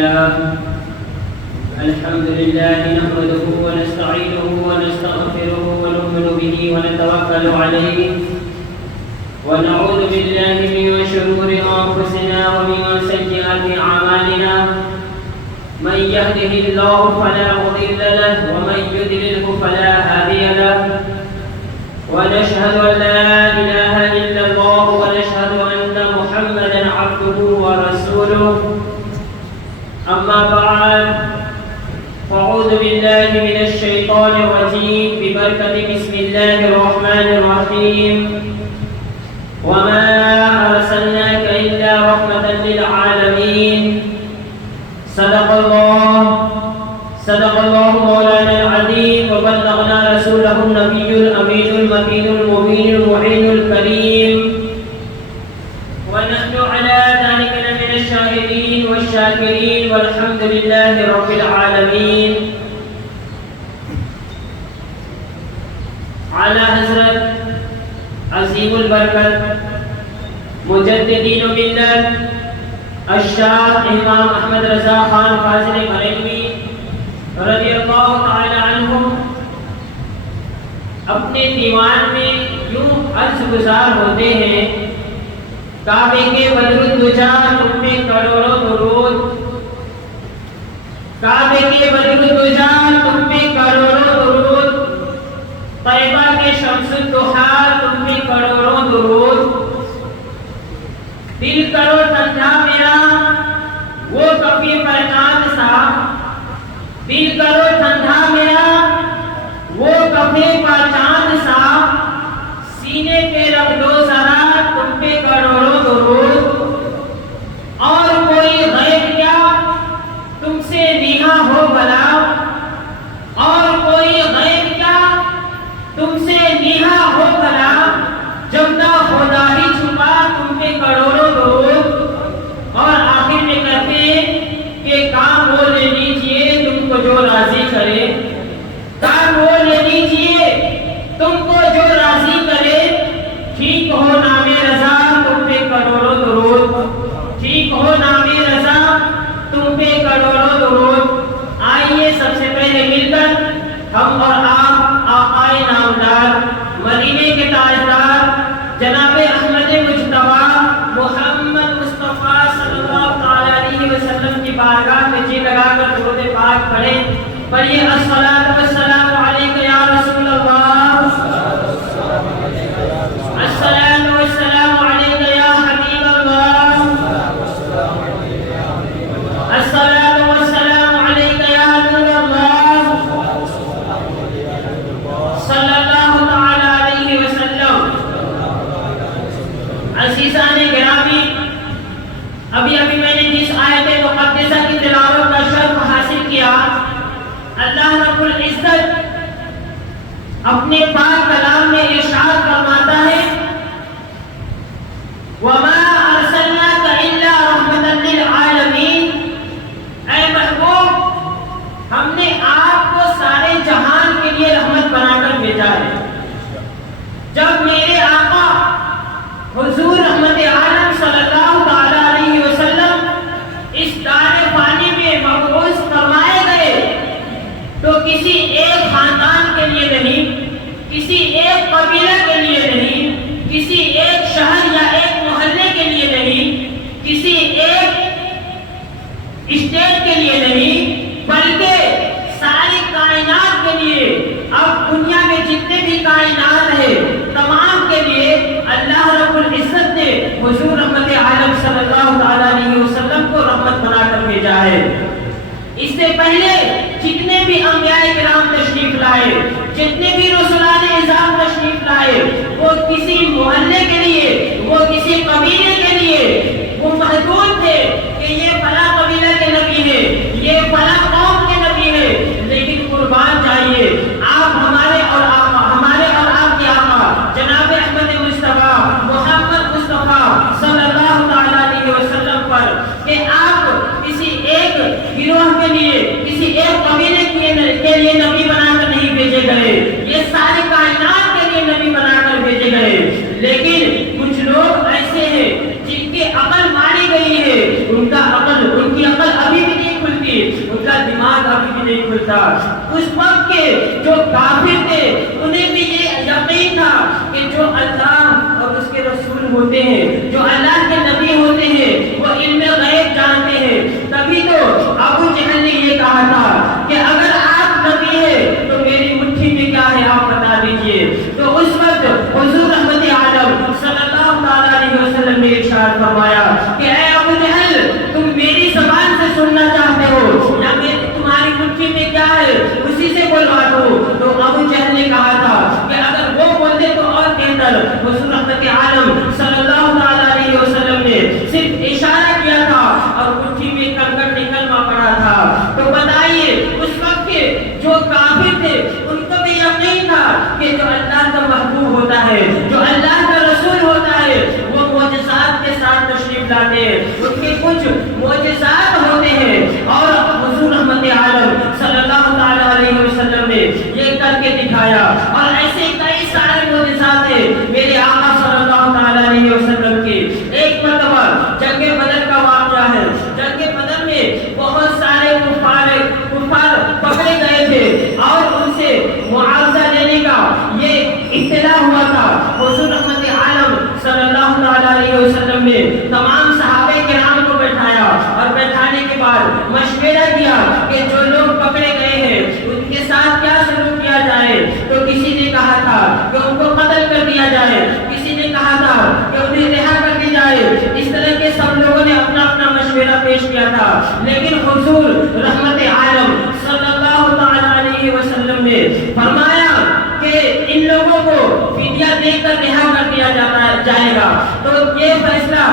لله الحمد لله نحمده ونستعينه ونستغفره ونؤمن به ونتوكل عليه ونعوذ بالله من شرور أنفسنا ومن سيئات أعمالنا من يهده الله فلا مضل له ومن يضلله فلا هادي له ونشهد أن لا إله إلا الله ونشهد أن محمدا عبده ورسوله أما بعد فأعوذ بالله من الشيطان الرجيم ببركة بسم الله الرحمن الرحيم وما أرسلناك إلا رحمة للعالمين صدق الله مولانا العظيم وبلغنا رسوله النبي الأمين المكين المبين المعين الكريم ونحن على ذلك من الشاهدين والشاكرين والحمد لله رب العالمين. على حضرت عظیم البرکت مجددین ملت الشیخ امام احمد رضا خان فاضل بریلوی رضی اللہ تعالی عنہ اپنے دیوان میں یوں عرض گزار ہوتے ہیں: کعبے کے بدر الدجا تم پہ کروڑوں درود، کعبے کے بدر الدجا تم پہ کروڑوں درود، طیبہ کے شمس الضحا تم پہ کروڑوں درود، دل کرو ٹھنڈا میرا وہ کفی پر چاند سا، دل کرو ٹھنڈا میرا وہ کفی پر چاند سا، سینے پہ رکھ دو ذرا تم پہ کروڑوں درود، اور کوئی غیب کیا تم سے نیہا ہو بھلا، اور کوئی غیب کیا تم سے نیہا ہو بھلا، جب نہ خدا ہی چھپا تم پہ کروڑوں درود. اور آخر میں کہتے ہیں کہ کام وہ لے لیجئے تم کو جو راضی کرے، کام وہ لے لیجئے تم کو جو راضی کرے، ٹھیک ہو نام رضا تم پہ کروڑوں درود، ٹھیک ہو نام رضا تم پہ کروڑوں درود. آئیے سب سے پہلے مل کر ہم اور آپ آقائے نامدار مدینے کے تاجدار جناب احمد مجتبی محمد مصطفیٰ صلی اللہ تعالی علیہ وسلم کی بارگاہ میں جی لگا کر درود پاک پڑھیں. پڑھیے الصلاۃ والسلام علیک یا رسول اللہ، الصلاۃ والسلام علیک یا حبیب اللہ، الصلاۃ والسلام علیک یا نور اللہ صلی اللہ تعالی علیہ وسلم. عزیزان گرامی، ابھی میں نے جس آیت مقدسہ کی تلاوت کا شرف حاصل کیا، اللہ رب العزت اپنے پاک کلام میں ارشاد فرماتا ہے: وَمَا أَرْسَلْنَاكَ إِلَّا رَحْمَةً لِلْعَالَمِينَ. اے محبوب، ہم نے آپ کو سارے جہان کے لیے رحمت بنا کر بھیجا ہے. جب میرے آقا حضور رحمت عالم صلی اللہ تعالی علیہ وسلم اس دار فانی میں مبعوث فرمائے گئے تو کسی ایک خاندان کے لیے نہیں، کسی ایک قبیلہ کے لیے نہیں، کسی ایک شہر یا ایک محلے کے لیے نہیں، کسی ایک اسٹیٹ کے لیے نہیں، بلکہ ساری کائنات کے لیے. اب دنیا میں جتنے بھی کائنات ہے تمام کے لیے اللہ رب العزت نے حضور رحمت عالم صلی اللہ تعالی علیہ وسلم کو رحمت بنا کر بھیجا ہے. اس سے پہلے جتنے بھی انبیاء کرام تشریف لائے، جتنے بھی رسولان اعظام تشریف لائے، وہ کسی محلے کے لیے، وہ کسی قبیلے کے لیے وہ محدود تھے کہ یہ فلاں قبیلہ کے نبی ہے، یہ فلاں قوم کے نبی ہے. لیکن قربان جائیے، آپ ہمارے اور آپ کے آقا جناب احمد مصطفیٰ محمد مصطفیٰ صلی اللہ تعالی علیہ وسلم پر کہ آپ کسی ایک گروہ کے لیے، کسی ایک قبیلے کے لیے نبی بنا کر نہیں بھیجے گئے، یہ ساری کائنات کے لیے نبی بنا کر بھیجے گئے. لیکن کچھ لوگ ایسے ہیں جن کی عقل ماری گئی ہے، ان کا عقل ان بالکل تھا۔ اس وقت کے جو کافر تھے انہیں بھی یہ یقین تھا کہ جو اللہ اور اس کے رسول ہوتے ہیں، جو اللہ کے نبی ہوتے ہیں، وہ علم غیب جانتے ہیں۔ تبھی تو ابو جہل نے یہ کہا تھا کہ اگر آپ نبی ہیں تو میری مٹھی میں کیا ہے آپ بتا دیجئے۔ تو اس وقت حضور رحمت عالم صلی اللہ علیہ وسلم نے ارشاد فرمایا کہ اے ابو جہل، تم میری زبان سے سننا چاہتے ہو یا تمہاری مٹھی میں کیا ہے اسی سے بلوا دو؟ تو ابو جہل نے کہا تھا کہ اگر وہ بولتے تو اور بہتر۔ حضور رحمت عالم صلی اللہ علیہ وسلم نے صرف اشارہ کیا تھا اور مٹھی میں کنکر نکلوا پڑا تھا۔ تو بتائیے اس وقت کے جو کافر تھے ان کو بھی یقین تھا کہ جو اللہ کا محبوب ہوتا ہے، جو اللہ کا رسول ہوتا ہے، وہ معجزات کے ساتھ تشریف لاتے ہیں، ان کے کچھ معجزات ہوتے ہیں۔ اور حضور رحمت عالم صلی اللہ علیہ وسلم نے یہ کر کے دکھایا، اور ایسے کئی سارے معجزات ہیں میرے آقا صلی اللہ علیہ وسلم کے۔ ایک مرتبہ جنگ بدر کا واقعہ ہے۔ جنگ بدر میں بہت سارے کفار پکڑے گئے تھے اور ان سے معاوضہ لینے کا یہ اطلاع ہوا تھا۔ حضور رحمت عالم صلی اللہ علیہ وسلم نے تمام صحابہ کرام کو بٹھایا اور بیٹھانے کے بعد مشورہ کیا کہ جو لوگ پکڑے گئے ہیں ان کے ساتھ کیا سلوک کیا جائے۔ تو کسی نے کہا تھا کہ ان کو قتل کر دیا جائے، کسی نے کہا تھا کہ انہیں رہا کر دی جائے۔ اس طرح کے سب لوگوں نے اپنا اپنا مشورہ پیش کیا تھا، لیکن حضور رحمت عالم صلی اللہ علیہ وسلم نے فرمایا کہ ان لوگوں کو فدیہ دے کر رہا کر دیا جائے گا۔ تو یہ فیصلہ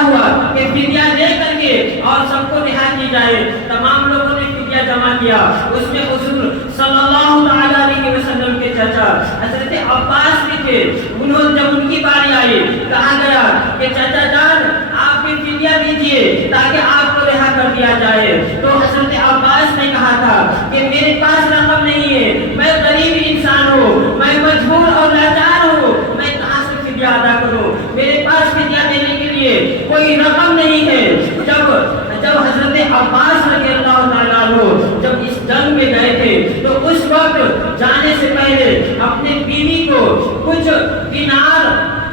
ہوا کہ فدیہ دے کر کے اور سب کو رہا کی جائے۔ تمام لوگوں نے فدیہ جمع کیا۔ اس میں حضور صلی اللہ علیہ وسلم کے چچا حضرت عباس بھی تھے۔ جب ان کی باری آئی کہا گیا کہ چچا جان آپ بھی فدیہ دیجئے تاکہ آپ کو رہا کر دیا جائے۔ تو حضرت عباس نے کہا تھا کہ میرے پاس رقم نہیں ہے، میں غریب انسان ہوں، میں مجبور اور لاچار ہوں، میں کہاں سے فدیہ ادا کروں؟ میرے پاس فدیہ دینے کے لیے کوئی رقم نہیں ہے۔ جب حضرت عباس رضی اللہ تعالیٰ عنہ جب اس جنگ میں گئے تھے تو اس وقت جانے سے پہلے اپنے بیوی کو کچھ دینار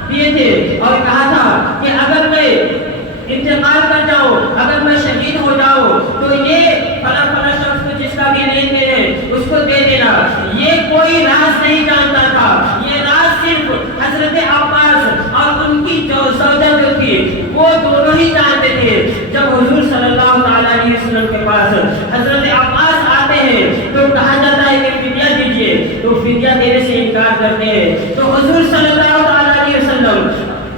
دیے تھے اور کہا تھا کہ اگر میں انتقال کر جاؤں، اگر میں شہید ہو جاؤں تو یہ فلاں فلاں شخص کو جس کا بھی لین دین ہے اس کو دے دینا۔ یہ کوئی راز نہیں جانتا تھا، یہ راز صرف حضرت عباس اور ان کی جو زوجہ جو تھی وہ دونوں ہی جانتے تھے۔ جب حضور صلی اللہ علیہ وسلم کے پاس حضرت عباس آتے ہیں تو کہا جاتا ہے کہ فدیہ دیجئے، تو فدیہ دینے سے انکار کرتے ہیں۔ تو حضور صلی اللہ علیہ وسلم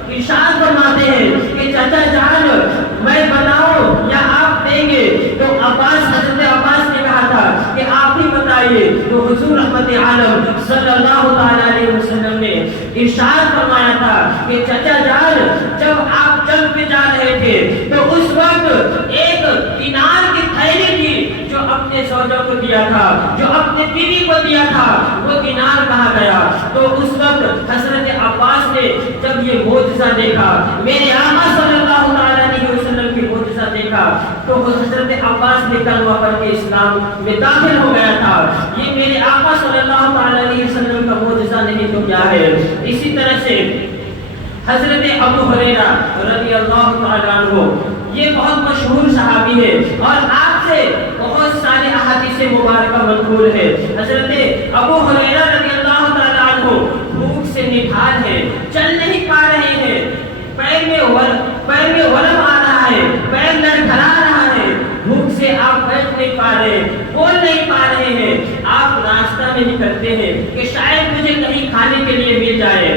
ارشاد فرماتے ہیں کہ چچا جان میں بتاؤں یا آپ دیں گے؟ تو حضرت عباس نے کہا تھا کہ آپ ہی بتائیے۔ تو حضور رحمت عالم صلی اللہ علیہ وسلم نے ارشاد فرمایا تھا کہ چچا جان جب آپ جنگ پہ جا رہے تھے تو اس وقت ایک دینار کی تھیلی تھی جو اپنے زوجہ کو دیا تھا، جو اپنے بیوی کو دیا تھا، وہ دینار کہا گیا۔ تو اس وقت حضرت عباس نے جب یہ معجزہ دیکھا، میرے آقا صلی اللہ علیہ وسلم کی معجزہ دیکھا، تو حضرت عباس نے کلمہ پڑھ کے اسلام میں داخل ہو گیا تھا۔ یہ میرے آقا صلی اللہ علیہ وسلم کا معجزہ نہیں تو کیا ہے؟ اسی طرح سے حضرت ابو ہریرہ رضی اللہ تعالیٰ عنہ یہ بہت مشہور صحابی ہے اور آپ سے بہت سارے احادیث مبارکہ منقول ہے۔ حضرت ابو ہریرہ رضی اللہ تعالیٰ عنہ بھوک سے نڈھال ہے، چل نہیں پا رہے ہیں، پیر میں ورم آ رہا ہے، پیر لڑکھڑا رہا ہے، بھوک سے آپ بیٹھ نہیں پا رہے، بول نہیں پا رہے ہیں۔ آپ راستہ میں نکلتے ہیں کہ شاید مجھے کہیں کھانے کے لیے مل جائے،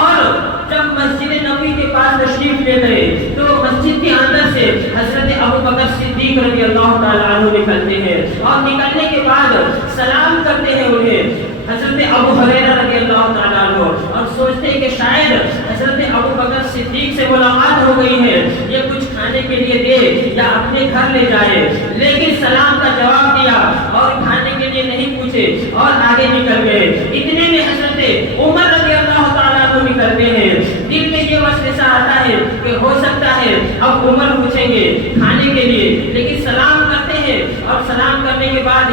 اور جب مسجد نبوی کے پاس تشریف لے گئے تو مسجد کے اندر سے حضرت ابو بکر صدیق رضی اللہ تعالیٰ عنہ نکلتے ہیں اور نکلنے کے بعد سلام کرتے ہیں انہیں حضرت ابو ہریرہ رضی اللہ تعالیٰ عنہ، اور سوچتے ہیں کہ شاید حضرت ابو بکر صدیق سے ملاقات ہو گئی ہے، یہ کچھ کھانے کے لیے دے یا اپنے گھر لے جائے، لیکن سلام کا جواب دیا اور کھانے کے لیے نہیں پوچھے اور آگے نکل گئے۔ اتنے میں حضرت عمر رضی اللہ تعالیٰ عنہ نکلتے ہیں۔ دل میں یہ وسوسہ آتا ہے کہ ہو سکتا ہے اب عمر پوچھیں گے کھانے کے لیے، لیکن سلام کرتے ہیں اور سلام کرنے کے بعد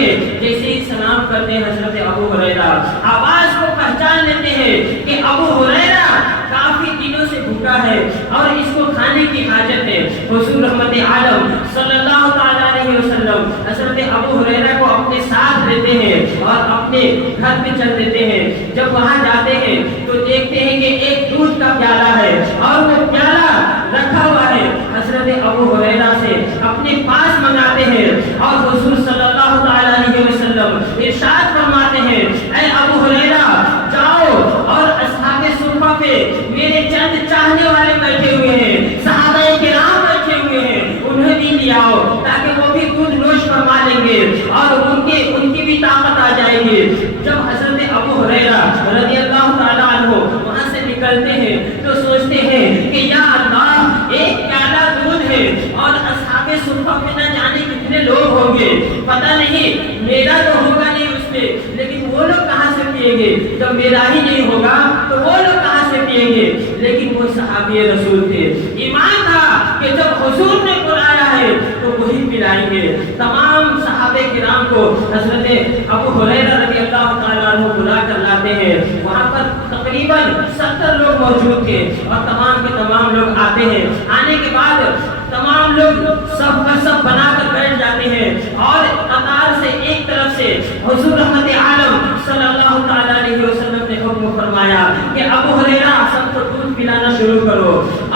ہیں جیسے ہی سلام کرتے ہیں حضرت ابو ہریرہ آواز کو پہچان لیتے ہیں کہ ابو ہریرہ کافی دنوں سے بھوکا ہے اور اس کو کھانے کی حاجت ہے۔ حضور رحمت عالم صلی اللہ تعالی علیہ وسلم حضرت ابو ہریرہ کو اپنے ساتھ لیتے ہیں اور اپنے گھر میں چل دیتے ہیں۔ جب وہاں جاتے ہیں تو دیکھتے ہیں کہ ایک دودھ کا پیالہ ہے اور وہ پیالہ رکھا ہوا ہے۔ حضرت ابو ہریرہ سے اپنے پاس منگاتے ہیں اور حضور صلی اللہ تعالی علیہ وسلم ارشاد فرماتے ہیں اے ابو ہریرہ جاؤ اور اصحاب صفہ پہ میرے چند چاہنے والے بیٹھے ہوئے ہیں، صحابہ کرام بیٹھے ہوئے ہیں، انہیں بھی لے آؤ تاکہ وہ بھی دودھ نوش فرما لیں گے اور ان کی بھی طاقت آ جائے گی۔ جب حضرت ابو ہریرہ رضی اللہ تعالی عنہ وہاں سے نکلتے ہیں تو سوچتے ہیں کہ یا اللہ ایک پیالہ دودھ ہے اور اصحاب صفہ میں نہ جانے کتنے لوگ ہوں گے، پتہ نہیں میرا تو ہوگا نہیں اس میں، لیکن وہ لوگ کہاں سے پیئیں گے؟ جب میرا ہی نہیں ہوگا تو وہ لوگ کہاں سے پیئیں گے؟ لیکن وہ صحابی رسول تھے، ایمان تھا کہ جب حضور نے بلایا ہے تو وہی پلائیں گے۔ تمام صحابہ کرام کو حضرت ابو ہریرہ رضی اللہ تعالیٰ عنہ بلا کر لاتے ہیں۔ وہاں پر تقریباً 70 لوگ موجود تھے اور تمام کے تمام لوگ آتے ہیں۔ آنے کے بعد تمام لوگ سب کا سب بنا کر بیٹھ جاتے ہیں اور قطار سے ایک طرف سے حضور رحمت عالم صلی اللہ تعالی علیہ وسلم نے حکم فرمایا کہ ابو ہریرہ سب کو دودھ پلانا شروع کرو۔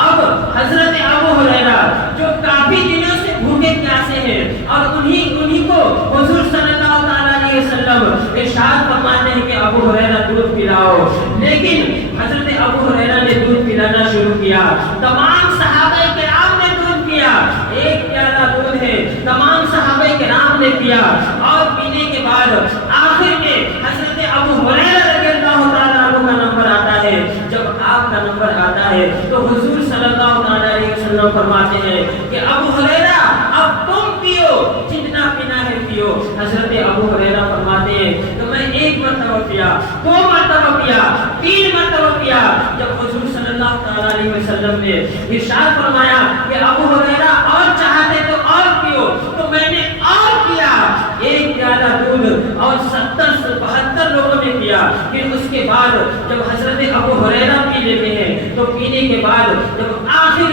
اب حضرت ابو ہریرہ جو کافی دنوں سے بھوکے پیاسے ہیں اور انہی کو حضور صلی اللہ تعالی علیہ وسلم ارشاد فرماتے ہیں کہ ابو ہریرہ دودھ پلاؤ، لیکن حضرت ابو ہریرہ نے دودھ پلانا شروع کیا۔ تمام صحابہ کرام نے دودھ پیا، ایک پیالہ دودھ ہے، تمام صحابہ کرام نے پیا اور پینے کے بعد آخر میں حضرت ابو ہریرہ رضی اللہ تعالیٰ عنہ کا نمبر آتا ہے۔ جب آپ کا نمبر آتا ہے تو حضور صلی اللہ تعالیٰ علیہ وسلم فرماتے ہیں کہ ابو ہریرہ اب تم پیو، جتنا پینا ہے پیو۔ حضرت ابو ہریرہ فرماتے ہیں تو میں ایک مرتبہ پیا، 2 مرتبہ پیا، 3 مرتبہ پیا۔ جب حضور صلی اللہ تعالیٰ علیہ وسلم نے ارشاد فرمایا کہ ابو ہریرہ اور چاہتے تو اور پیو، تو میں نے اور پیا، ایک پیالہ دودھ اور 72 لوگوں نے پیا۔ پھر اس کے بعد جب حضرت ابو ہریرہ پی لیتے ہیں تو پینے کے بعد جب آخر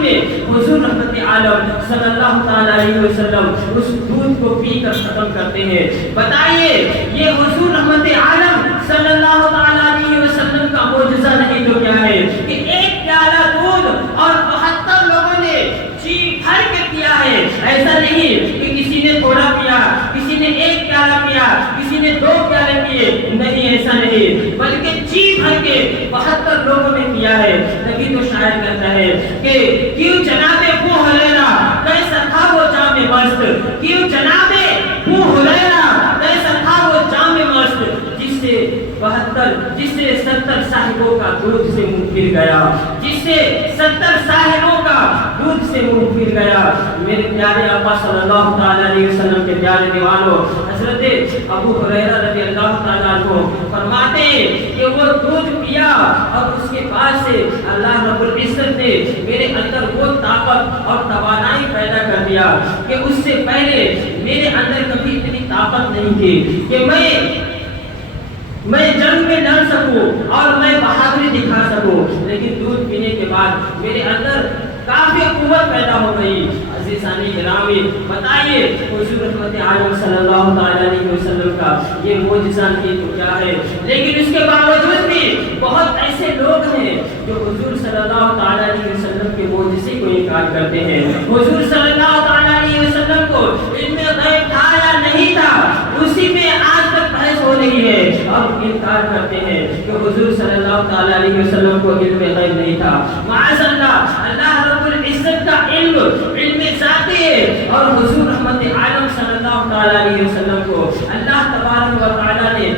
میں حضور رحمت عالم صلی اللہ تعالی علیہ وسلم اس دودھ کو پی کر ختم کرتے ہیں۔ بتائیے یہ حضور رحمت عالم صلی اللہ تعالی علیہ وسلم کا معجزہ نہیں تو کیا ہے کہ ایک پیالہ دودھ اور 72 لوگوں نے جی بھر کے پیا ہے۔ ایسا نہیں کہ کسی نے تھوڑا پیا، کسی نے ایک پیالہ پیا، کسی نے 2 پیالے پیے، نہیں ایسا نہیں، بلکہ جی بھر کے 72 لوگوں نے پیا ہے۔ تبھی تو شاعر کہتا ہے کہ کیوں جناب ابو ہریرہ کیسا تھا وہ جام مست، کیوں جناب ابو ہریرہ کیسا تھا وہ جام مست، جس سے 70 صاحبوں کا دودھ سے منہ پھر گیا، جس سے 70 صاحبوں کا دودھ سے منہ پھر گیا۔ میرے پیارے آقا صلی اللہ تعالی علیہ وسلم کے پیارے دیوانوں، حضرت ابو ہریرہ رضی اللہ تعالی عنہ فرماتے کہ وہ دودھ پیا اور اس کے بعد سے اللہ رب العزت نے میرے اندر وہ طاقت اور توانائی پیدا کر دیا کہ اس سے پہلے میرے اندر کبھی اتنی طاقت نہیں تھی کہ میں جنگ میں لڑ سکوں اور میں بہادری دکھا سکوں، لیکن دودھ پینے کے بعد میرے اندر کافی قوت پیدا ہو گئی۔ عزیزانی گرامی، بتائیے حضور رحمت عالم صلی اللہ تعالی علیہ وسلم کا یہ معجزہ نہیں تو کیا ہے؟ لیکن اس کے باوجود بھی بہت ایسے لوگ ہیں جو حضور صلی اللہ تعالی علیہ وسلم کے معجزے کو انکار کرتے ہیں۔ حضور صلی اللہ تعالی علیہ وسلم کو علم غیب تھا یا نہیں تھا، اسی میں آج تک بحث ہو رہی ہے اور انکار کرتے ہیں کہ حضور صلی اللہ تعالی علیہ وسلم کو علم غیب نہیں تھا۔ معاذ اللہ، اللہ رب العزت کا علم ذاتی ہے اور حضور رحمت عالم صلی اللہ تعالی علیہ وسلم کو اللہ تبارک و تعالی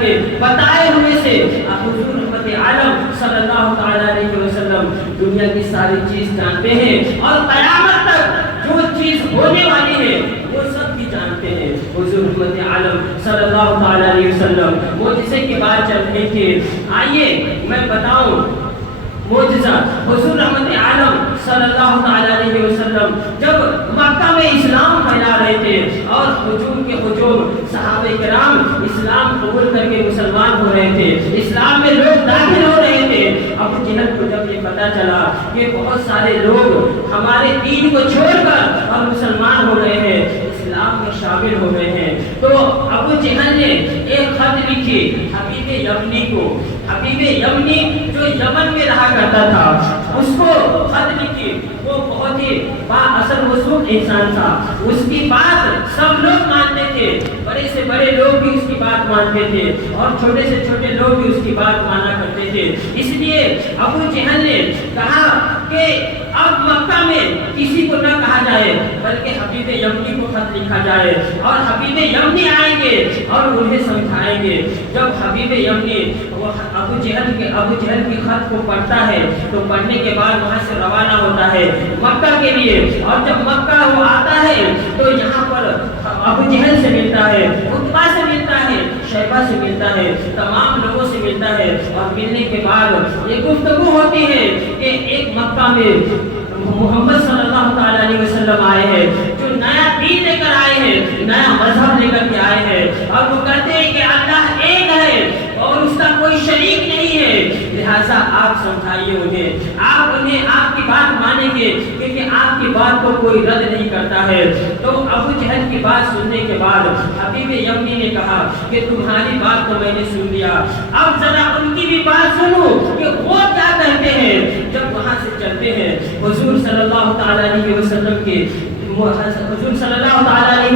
کے بتائے ہوئے سے حضور رحمت عالم صلی اللہ تعالی علیہ وسلم دنیا کی ساری چیز جانتے ہیں اور قیامت تک جو چیز ہونے والی ہے وہ سب بھی جانتے ہیں۔ حضور رحمت عالم صلی اللہ تعالی علیہ وسلم معجزے کی بات چل رہی تھی، آئیے میں بتاؤں معجزہ۔ حضور رحمت عالم صلی اللہ تعالی علیہ وسلم جب مکہ میں اسلام پھیلا رہے تھے اور ہجوم کے ہجوم صحابہ کرام اسلام قبول کر کے مسلمان ہو رہے تھے، اسلام میں لوگ داخل ہو رہے تھے، ابو جہل کو جب یہ پتا چلا کہ بہت سارے لوگ ہمارے دین کو چھوڑ کر اور مسلمان ہو رہے ہیں، اسلام میں شامل ہو گئے ہیں، تو ابو جہل نے ایک خط لکھی حبیب یمنی کو، حبیب یمنی جو یمن میں رہا کرتا تھا اس کو خط لکھی۔ وہ بہت ہی با اثر وسوخ انسان تھا، اس کی بات سب لوگ مانتے تھے، بڑے سے بڑے لوگ بھی اس کی بات مانتے تھے اور چھوٹے سے چھوٹے لوگ بھی اس کی بات مانا کرتے تھے۔ اس لیے ابو جہل نے کہا کہ اب مکہ میں کسی کو نہ کہا جائے بلکہ حبیب یمنی کو خط لکھا جائے اور حبیب یمنی آئیں گے اور انہیں سمجھائیں گے۔ جب حبیب یمنی وہ ابو جہل کی خط کو پڑھتا ہے تو پڑھنے کے بعد وہاں سے روانہ ہوتا ہے مکہ کے لیے، اور جب مکہ وہ آتا ہے تو یہاں پر ابو جہل سے ملتا ہے، عتبہ سے ملتا ہے، شیبہ سے ملتا ہے، تمام لوگوں سے ملتا ہے، اور ملنے کے بعد یہ گفتگو ہوتی ہے کہ ایک مکہ میں محمد صلی اللہ تعالی علیہ وسلم آئے ہیں جو نیا دین لے کر آئے ہیں، نیا مذہب لے کر کے آئے ہیں، اور وہ کہتے ہیں کہ اللہ ایک ہے اور اس کا کوئی شریک نہیں ہے، لہذا آپ سمجھائیے انہیں، آپ کی بات مانیں گے کیونکہ آپ کی بات کو کوئی رد نہیں کرتا ہے۔ تو ابو جہل کی بات سننے کے بعد حبیب یمنی نے کہا کہ تمہاری بات تو میں نے سن لیا، اب ذرا ان کی بھی بات سنو کہ وہ کیا کہتے ہیں۔ جب وہاں سے چلتے ہیں حضور صلی اللہ تعالی علیہ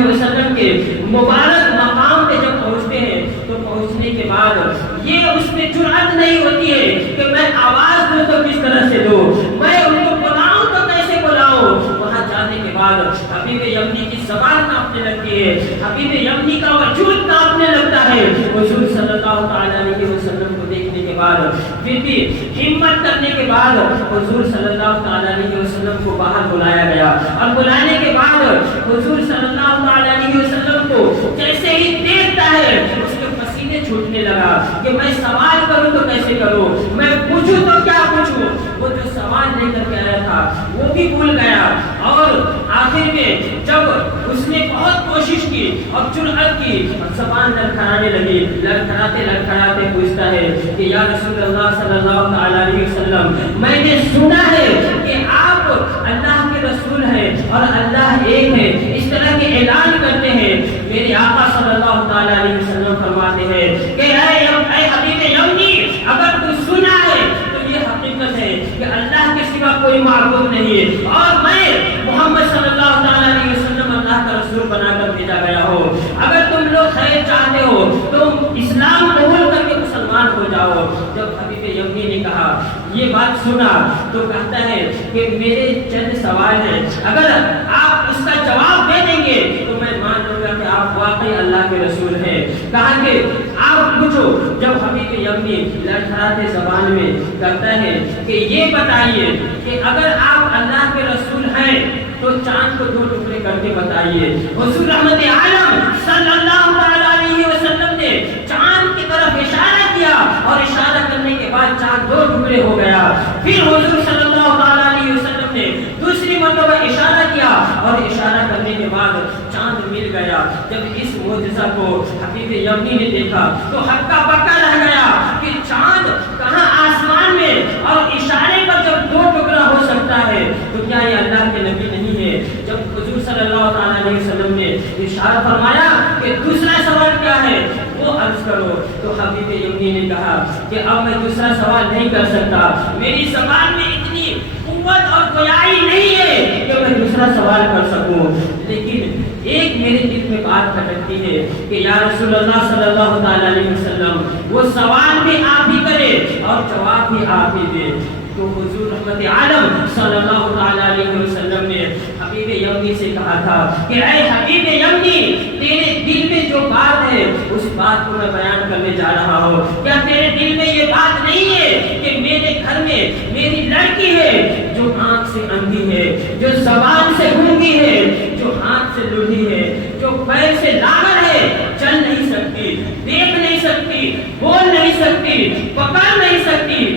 وسلم کے مبارک مقام پہ جب پہنچتے ہیں تو پہنچنے کے بعد یہ اس میں جرأت نہیں ہوتی ہے کہ میں آواز دوں تو کس طرح سے دوں، میں ان کو بلاؤں تو کیسے بلاؤں۔ وہاں جانے کے بعد حبیب یمنی کی زبان کانپنے لگتی ہے، حبیب یمنی کا وجود کانپنے لگتا ہے۔ حضور صلی اللہ تعالی علیہ وسلم کو دیکھنے کے بعد پھر بھی ہمت کرنے کے بعد حضور صلی اللہ تعالی علیہ وسلم کو باہر بلایا گیا، اور بلانے کے بعد حضور صلی اللہ تعالی علیہ وسلم کو جیسے ہی دیکھتا ہے اس کے پسینے چھوٹنے لگا کہ میں سوال کروں تو کیسے کروں، میں پوچھوں تو کیا پوچھوں۔ وہ جو سوال لے کر کے آیا تھا وہ بھی بھول گیا، اور آخر میں جب اس نے بہت کوشش کی اور جرأت کی، زبان لڑکھڑانے لگی، لڑکھڑاتے پوچھتا ہے کہ یا رسول اللہ صلی اللہ تعالی علیہ وسلم، میں نے سنا ہے کہ آپ اللہ کے رسول ہیں اور اللہ ایک ہے، اس طرح کے اعلان کرتے ہیں۔ میرے آقا صلی اللہ تعالی علیہ وسلم فرماتے ہیں کہ اے حبیب یمنی، اگر تو سنا ہے تو یہ حقیقت ہے کہ اللہ کے سوا کوئی معبود نہیں ہے، اور میں محمد صلی اللہ تعالی علیہ وسلم اللہ کا رسول بنا کر بھیجا گیا ہوں۔ اگر تم لوگ خیر چاہتے ہو تم اسلام قبول کر کے مسلمان ہو جاؤ۔ جب حبیب یمنی نے کہا یہ بات سنا تو کہتا ہے کہ میرے چند سوال ہیں، اگر آپ اس کا جواب دے دیں گے تو میں مان لوں گا کہ آپ واقعی اللہ کے رسول ہیں۔ کہا کہ آپ پوچھو۔ جب حبیب یمنی لڑکھڑاتے زبان میں کہتا ہے کہ یہ بتائیے کہ اگر آپ اللہ کے رسول ہیں تو چاند کو 2 ٹکڑے کر کے بتائیے۔ حضور رحمت عالم صلی اللہ تعالی علیہ وسلم نے چاند کی طرف اشارہ کیا، اور اشارہ کرنے کے بعد چاند 2 ٹکڑے ہو گیا۔ پھر حضور صلی اللہ تعالی علیہ وسلم نے دوسری مرتبہ اشارہ کیا، اور اشارہ کرنے کے بعد چاند مل گیا۔ جب اس معجزہ کو حبیب یمنی نے دیکھا تو ہکا بکا رہ گیا کہ چاند کہاں آسمان میں، اور اشارے پر جب 2 ٹکڑا ہو سکتا ہے تو کیا یہ اللہ کے نبی نہیں ہے؟ جب حضور صلی اللہ تعالی علیہ وسلم نے ارشاد فرمایا کہ دوسرا سوال کیا ہے وہ عرض کرو، تو حبیب یمنی نے کہا کہ اب میں دوسرا سوال نہیں کر سکتا، میری زبان میں اتنی قوت اور گویائی نہیں ہے کہ میں دوسرا سوال کر سکوں، لیکن ایک میرے دل میں بات کھٹکتی ہے کہ یا رسول اللہ صلی اللہ تعالی علیہ وسلم وہ سوال بھی آپ ہی کرے اور جواب بھی آپ ہی دے۔ تو حضور رحمت عالم صلی اللہ تعالی علیہ وسلم نے حبیب یمنی سے کہا تھا کہ اے حبیب یمنی، تیرے دل میں جو بات ہے اس بات کو میں بیان کرنے جا رہا ہوں۔ کیا تیرے دل میں یہ بات نہیں ہے کہ میرے گھر میں میری لڑکی ہے جو آنکھ سے اندھی ہے، جو زبان سے گونگی ہے، جو ہاتھ سے لولی ہے، جو پیر سے لاغر ہے، چل نہیں سکتی، دیکھ نہیں سکتی، بول نہیں سکتی، پکڑ نہیں سکتی،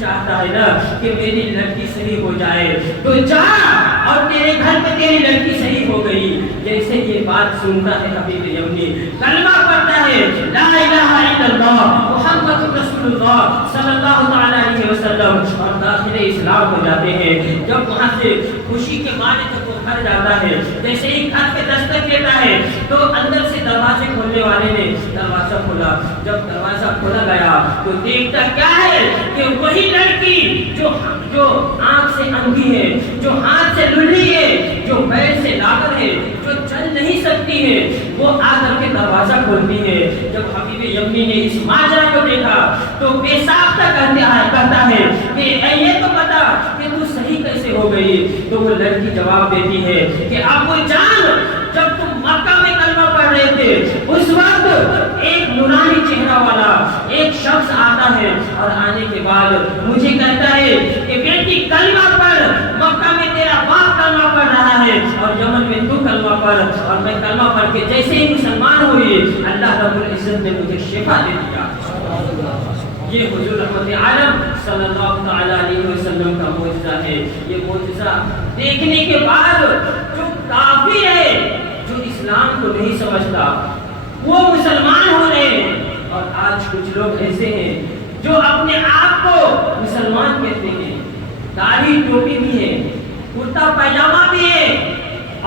چاہتا ہے نا کہ میری لڑکی صحیح ہو جائے تو جا اور تیرے گھر میں تیری لڑکی صحیح ہو گئی۔ جیسے یہ بات سنتا ہے حبیب یمنی کلمہ پڑھتا ہے لا الہ الا اللہ محمد رسول اللہ صلی اللہ تعالی علیہ وسلم اور داخل اسلام ہو جاتے ہیں۔ جب وہاں سے خوشی کے مارے جب وہ گھر جاتا ہے، جیسے ہی گھر پہ دستک دیتا ہے تو اندر سے دروازے کھولنے والے نے دروازہ کھولا۔ جب دروازہ کھولا گیا تو دیکھتا کیا ہے کہ وہی لڑکی جو آنکھ سے اندھی ہے، جو ہاتھ سے للی ہے، جو پیر سے لاغر ہے، جو چل نہیں سکتی ہے، وہ آ کر کے دروازہ کھولتی ہے۔ جب حبیب یمنی نے اس ماجرا کو دیکھا تو بے ساختہ کہتا ہے کہ اے یہ تو بتا کہ تو صحیح کیسے ہو گئی؟ تو وہ لڑکی جواب دیتی ہے کہ ابو جان، جب تم مکہ میں کلمہ پڑھ رہے تھے اس وقت ایک نورانی چہرہ والا ایک شخص آتا ہے اور آنے کے بعد مجھے کہتا ہے کہ بیٹی کلمہ پڑھ، مکہ میں تیرا باپ کلمہ پڑھ رہا ہے اور یمن میں تو کلمہ پڑھ۔ اور میں کلمہ پڑھ کے جیسے ہی مسلمان ہوئی اللہ رب العزت نے مجھے شفا دے دیا۔ یہ حضور رحمت عالم صلی اللہ تعالی علیہ وسلم کا معجزہ ہے۔ یہ معجزہ دیکھنے کے بعد جو کافر ہے، جو اسلام کو نہیں سمجھتا، وہ مسلمان ہو رہے ہیں۔ اور آج کچھ لوگ ایسے ہیں جو اپنے آپ کو مسلمان کہتے ہیں، داڑھی ٹوپی بھی ہے، کرتا پائجامہ بھی ہے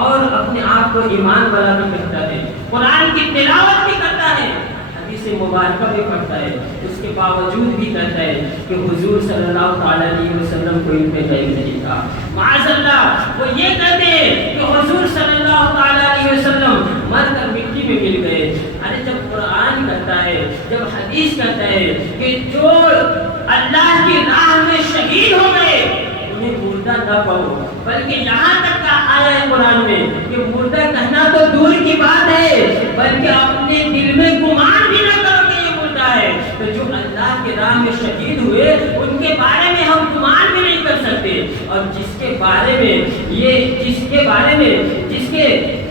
اور اپنے آپ کو ایمان والا بھی کہتا ہے، قرآن کی تلاوت بھی کرتا ہے، حدیث مبارکہ بھی پڑھتا ہے، اس کے باوجود بھی کہتا ہے کہ حضور صلی اللہ تعالی علیہ وسلم کو ان پہ غیب نہیں تھا۔ معاذ اللہ، وہ یہ کہتے ہیں کہ حضور صلی اللہ تعالی علیہ وسلم مر کر مٹی میں مل گئے۔ ارے جب قرآن کہتا ہے، جب حدیث کہتا ہے کہ جو اللہ کی راہ میں شہید ہو گئے انہیں مردہ نہ کہو، بلکہ یہاں تک کا آیا ہے قرآن میں کہ مردہ کہنا تو دور کی بات ہے، بلکہ اپنے دل میں گمان بھی نہ کرو کہ یہ مردہ ہے۔ تو جو اللہ کے راہ میں شہید ہوئے ان کے بارے میں ہم گمان بھی نہیں کر سکتے، اور جس کے بارے میں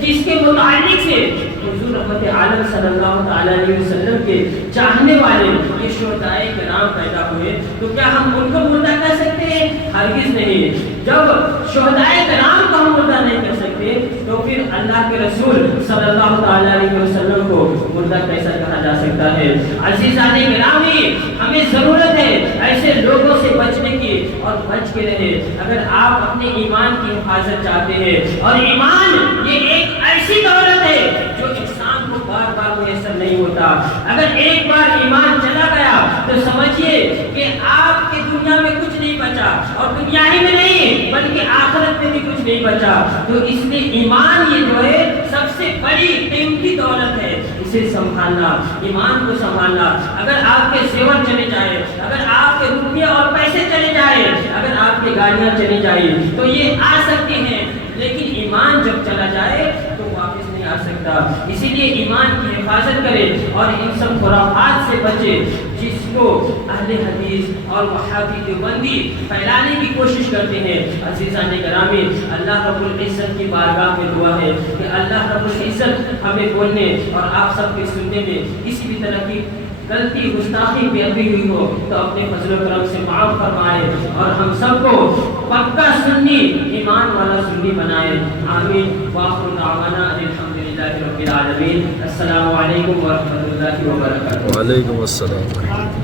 جس کے متعلق سے حضور رحمت عالم صلی اللہ تعالی علیہ وسلم کے چاہنے والے یہ شہداء کرام پیدا ہوئے، تو کیا ہم ان کو مردہ کہہ سکتے ہیں؟ ہرگز نہیں۔ جب شہداء کرام کو ہم مردہ نہیں کہہ سکتے تو پھر اللہ کے رسول صلی اللہ تعالی علیہ وسلم کو مردہ کیسا کہا جا سکتا ہے؟ عزیزان گرامی، ہمیں ضرورت ہے ایسے لوگوں سے بچنے کی اور بچ کے رہے۔ اگر آپ اپنے ایمان کی حفاظت چاہتے ہیں، اور ایمان یہ ایک ایسی دولت ہے جو انسان کو بار بار میسر نہیں ہوتا، اگر ایک بار ایمان چلا گیا تو سمجھیے کہ آپ کی دنیا میں کچھ نہیں بچا، اور دنیا ہی میں نہیں بلکہ آخرت میں بھی کچھ نہیں بچا۔ تو اس لیے ایمان یہ جو ہے سب سے بڑی قیمتی دولت ہے، اسے سنبھالنا، ایمان کو سنبھالنا۔ اگر آپ کے زیور چلے جائے، اگر آپ کے روپیے اور پیسے چلے جائے، اگر آپ کی گاڑیاں چلی جائیں تو یہ آ سکتے ہیں، لیکن ایمان جب چلا جائے تو واپس نہیں آ سکتا۔ اسی لیے ایمان کی حفاظت کریں اور ان سب خرافات سے بچیں جس کو اہل حدیث اور وہابی دیوبندی پھیلانے کی کوشش کرتے ہیں۔ عزیزان گرامی، اللہ رب العزت کی بارگاہ میں دعا ہے کہ اللہ رب العزت ہمیں بولنے اور آپ سب کے سننے میں کسی بھی طرح کی غلطی گستاخی بھی ابھی ہوئی ہو تو اپنے فضل و کرم سے معاف فرمائے اور ہم سب کو پکا سنی ایمان والا سنی بنائے۔ آمین۔ وآخر دعوانا الحمدللہ رب العالمین۔ السلام علیکم ورحمۃ اللہ وبرکاتہ۔ وعلیکم السلام۔